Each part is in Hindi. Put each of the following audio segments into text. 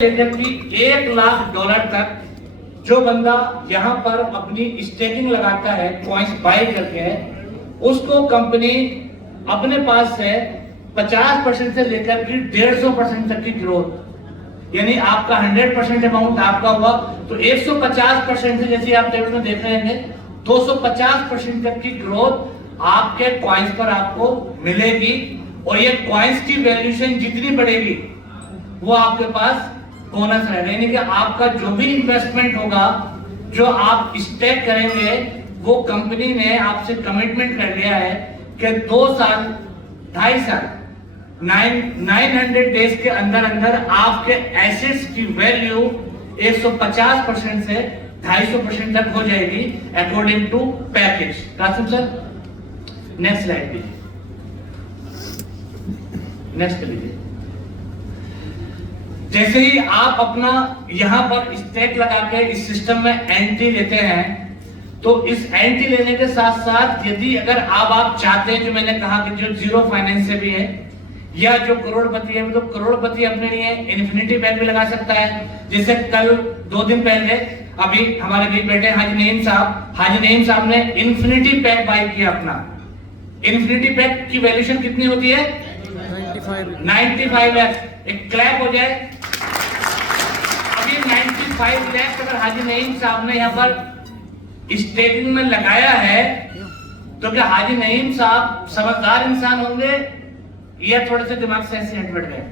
लेकर कि $1,00,000 तक जो बंदा यहाँ पर अपनी स्टेकिंग लगाता है, कॉइन्स बाय करके है, उसको कंपनी अपने पास से 50% से लेकर कि 150% तक की ग्रोथ, यानी आपका 100% अमाउंट आपका हुआ तो 150% से, जैसे आप टेबल में देख रहे हैं, 250% तक की ग्रोथ आपके कॉइन्स पर आपको मिलेगी। और ये कॉइन्स की वैल्यूएशन जितनी बढ़ेगी वो आपके पास बोनस रहेगा, यानी कि आपका जो भी इन्वेस्टमेंट होगा, जो आप स्टेक करेंगे, वो कंपनी ने आपसे कमिटमेंट कर लिया है कि 2 साल 2.5 साल 900 डेज के अंदर अंदर आपके एसेट्स की वैल्यू 150% से 250% तक हो जाएगी according to package. Qasim sir next slide please, next लीजिए। जैसे ही आप अपना यहां पर स्टेक लगा के इस सिस्टम में एंट्री लेते हैं, तो इस एंट्री लेने के साथ साथ यदि अगर आप चाहते हैं, जो मैंने कहा कि जो जीरो फाइनेंस से भी है या जो करोड़पति है, तो करोड़पति अपने लिए इन्फिनिटी पैक भी लगा सकता है। जैसे कल 2 दिन पहले अभी हमारे बीच बैठे हाजी नईम साहब ने इन्फिनिटी पैक बाय किया अपना। इन्फिनिटी पैक की वैल्यूएशन कितनी होती है? 95 लाख। एक क्लैप हो जाए। अभी 95 लाख अगर हाजी नईम साहब ने यहाँ पर स्टेकिंग में लगाया है, तो क्या हाजी नईम साहब समझदार इंसान होंगे या थोड़े से दिमाग से ऐसे हट बैठ गए?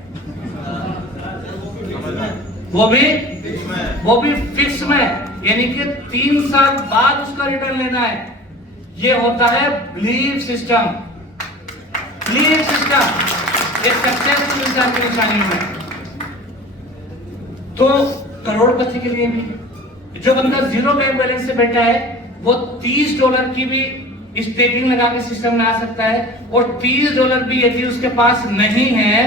वो भी फिक्स में, यानी कि 3 साल बाद उसका रिटर्न लेना है। ये होता है बिलीव सिस्टम। बिलीव सिस्टम एक सक्सेसफुल इंसान की निशानी है। तो करोड़पति के लिए भी जो बंदा जीरो बैंक बैलेंस से बैठा है, वो $30 की भी स्टेकिंग लगा के सिस्टम में आ सकता है। और $30 भी यदि उसके पास नहीं है,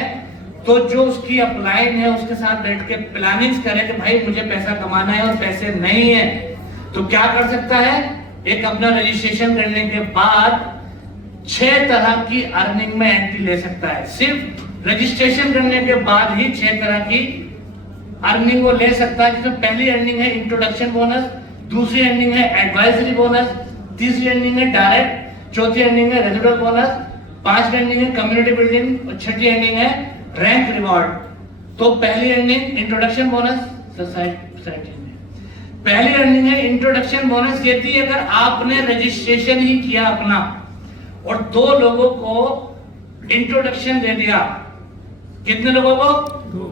तो जो उसकी अपलाइन है उसके साथ बैठ के प्लानिंग करे कि भाई मुझे पैसा कमाना है और पैसे नहीं है, तो क्या कर सकता है? एक अपना रजिस्ट्रेशन करने के बाद 6 तरह की अर्निंग में एंट्री ले सकता है। सिर्फ रजिस्ट्रेशन करने के बाद ही 6 तरह की अर्निंग वो ले सकता है, जिसमें पहली अर्निंग है इंट्रोडक्शन बोनस, दूसरी अर्निंग है एडवाइजरी बोनस, तीसरी अर्निंग है डायरेक्ट, चौथी अर्निंग है रेजिडुअल बोनस, पांचवी अर्निंग है कम्युनिटी बिल्डिंग और छठी अर्निंग है रैंक रिवॉर्ड। तो पहली अर्निंग इंट्रोडक्शन बोनस, पहली अर्निंग है इंट्रोडक्शन बोनस। यदि अगर आपने रजिस्ट्रेशन ही किया अपना और 2 लोगों को इंट्रोडक्शन दे दिया, कितने लोगों को? 2।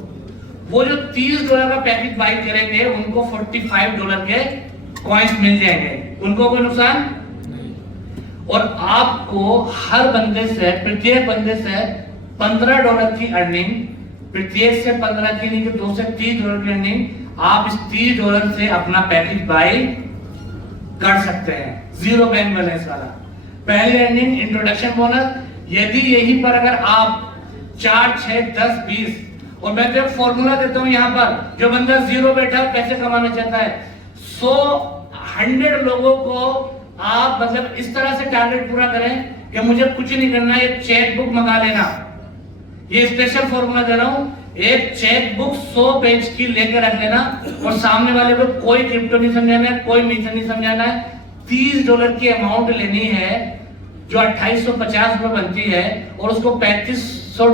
वो जो $30 का पैकेज बाय करेंगे, उनको $45 के कॉइन्स मिल जाएंगे, उनको कोई नुकसान नहीं। और आपको हर बंदे से, प्रत्येक बंदे से $15 की अर्निंग, प्रत्येक से 15 की नहीं कि 2 से $30 की अर्निंग, आप इस $30 से अपना पैकेज बाय कर सकते हैं, जीरो बैंक बैलेंस वाला। पहली अर्निंग इंट्रोडक्शन बोनस। यदि यहीं पर अगर आप 4, 6, 10, 20, और मैं तो फॉर्मूला देता हूं यहाँ पर, जो बंदा जीरो बैठा पैसे कमाना चाहता है, 100 लोगों को आप मतलब इस तरह से टारगेट पूरा करें कि मुझे कुछ नहीं करना, एक चेक बुक मंगा लेना। ये स्पेशल फॉर्मूला दे रहा हूं, एक चेक बुक 100 पेज की लेकर रख लेना, और सामने वाले को कोई क्रिप्टो नहीं समझाना है, कोई मीटर नहीं समझाना है। $30 की अमाउंट लेनी है जो 2850 रुपए बनती है, और उसको $3500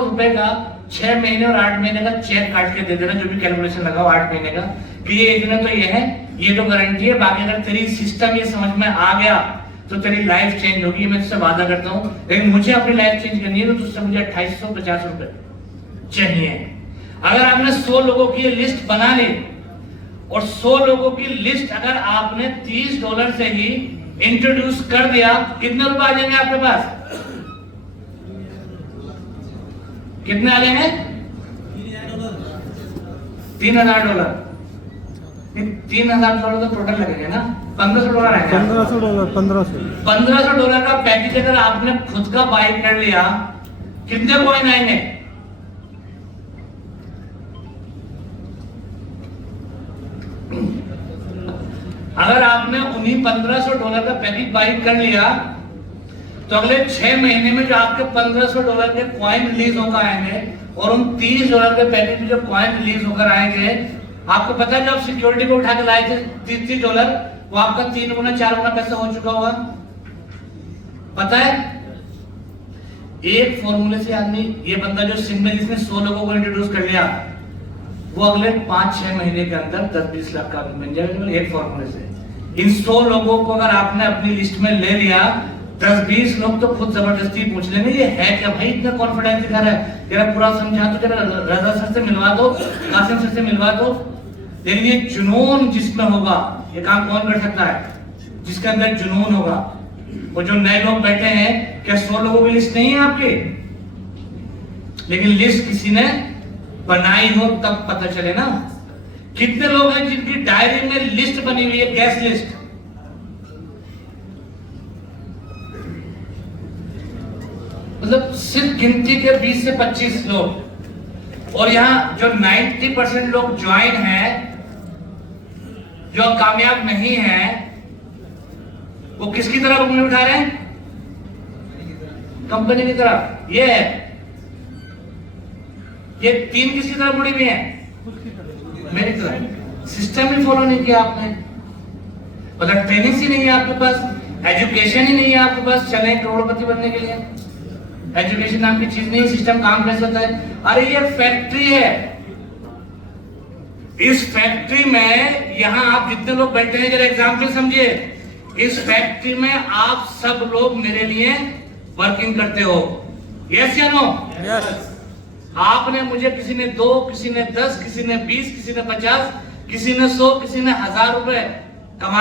रुपए का 6 महीने और 8 महीने का चेक काट के दे देना, जो भी कैलकुलेशन लगाओ 8 महीने का, कि ये इतना तो ये है, ये तो गारंटी है। बाकी अगर तेरी सिस्टम ये समझ में आ गया तो तेरी लाइफ चेंज होगी, मैं तुझसे वादा करता हूँ। लेकिन मुझे अपनी लाइफ चेंज करनी है तो तुझसे मुझे 2850 रुपए चाहिए। अगर आपने 100 लोगों की लिस्ट बना ली, और 100 लोगों की लिस्ट अगर आपने $30 से ही इंट्रोड्यूस कर दिया, कितने रुपए आ जाएंगे आपके पास? कितने आ जाएंगे? $3000। $3000 तो टोटल लगेगा ना, $1500 आएगा। $1500 का पैकेज अगर आपने खुद का बाय कर लिया, कितने कॉइन आएंगे? अगर आपने उन्हीं $1500 का पैकेज बाय कर लिया, तो अगले 6 महीने में जो आपके $1500 के कॉइन रिलीज होकर आएंगे, और उन $30 के पैकेट में जो कॉइन रिलीज होकर आएंगे, आपको पता है जब सिक्योरिटी को उठा के लाए थे $30, वो आपका 3 गुना 4 गुना पैसा हो चुका होगा, पता है? एक फॉर्मूले से आदमी, ये बंदा जो सिंगल जिसने 100 लोगों को इंट्रोड्यूस कर लिया, वो अगले 5-6 महीने के अंदर 10-20 लाख का आदमी बन जाएगा एक फॉर्मूले से। इन 100 लोगों को अगर आपने अपनी लिस्ट में ले लिया, 10-20 लोग तो खुद जबरदस्ती पूछ लेंगे ये है क्या भाई, इतना कॉन्फिडेंस दिखा रहा है, तेरा पूरा समझा तो, तेरा रजा सर से मिलवा दो, कासिम सर से मिलवा दो। लेकिन ये जुनून जिसमें होगा, ये काम कौन कर सकता है? जिसके अंदर जुनून होगा। वो जो नए लोग बैठे हैं, क्या 100 लोगों की लिस्ट नहीं है आपकी? लेकिन लिस्ट किसी ने बनाई हो तब पता चले ना। कितने लोग हैं जिनकी डायरी में लिस्ट बनी हुई है, गैस लिस्ट, मतलब सिर्फ गिनती के 20 से 25 लोग। और यहाँ जो 90% लोग ज्वाइन हैं, जो कामयाब नहीं है, वो किसकी तरफ उंगली उठा रहे हैं? कंपनी की तरफ। ये 3 किसकी तरफ मुड़ी हुई है? मेरी तरफ। सिस्टम ही फॉलो नहीं किया आपने, मतलब ट्रेनिंग ही नहीं है आपके पास, एजुकेशन ही नहीं है आपके पास चले करोड़पति बनने के लिए। एजुकेशन नाम की चीज नहीं, सिस्टम काम कैसे होता है? अरे ये फैक्ट्री है, इस फैक्ट्री में यहां आप जितने लोग बैठे हैं, जरा एग्जाम्पल समझिए, इस फैक्ट्री में आप सब लोग मेरे लिए वर्किंग करते हो, यस या नो? यस। आपने मुझे, किसी ने 2, किसी ने 10, किसी ने 20, किसी ने 50, किसी ने 100, किसी ने 1000 रुपए